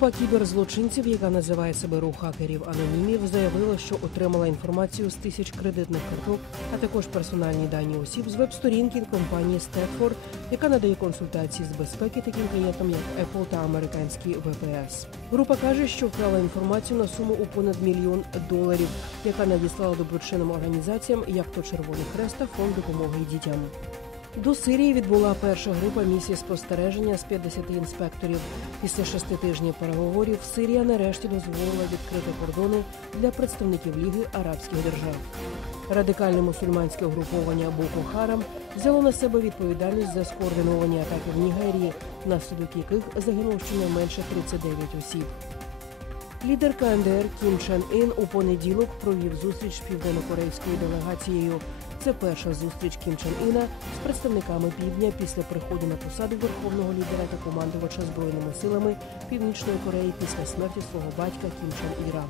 Група кіберзлочинців, яка називає себе рух хакерів анонімів, заявила, що отримала інформацію з тисяч кредитних карток, а також персональні дані осіб з веб-сторінки компанії Стетфорд, яка надає консультації з безпеки таким клієнтам, як Apple та американські ВПС. Група каже, що вкрала інформацію на суму у понад мільйон доларів, яка надіслала доброчинним організаціям, як то Червоний Хрест та фонд допомоги дітям. До Сирії відбула перша група місії спостереження з 50 інспекторів. Після шести тижнів переговорів Сирія нарешті дозволила відкрити кордони для представників Ліги Арабських держав. Радикальне мусульманське угруповання Боко Харам взяло на себе відповідальність за скоординовані атаки в Нігерії, внаслідок яких загинуло щонайменше 39 осіб. Лідер КНДР Кім Чен Ін у понеділок провів зустріч з південнокорейською делегацією. Це перша зустріч Кім Чен Іна з представниками півдня після приходу на посаду верховного лідера та командувача збройними силами Північної Кореї після смерті свого батька Кім Чен Іра.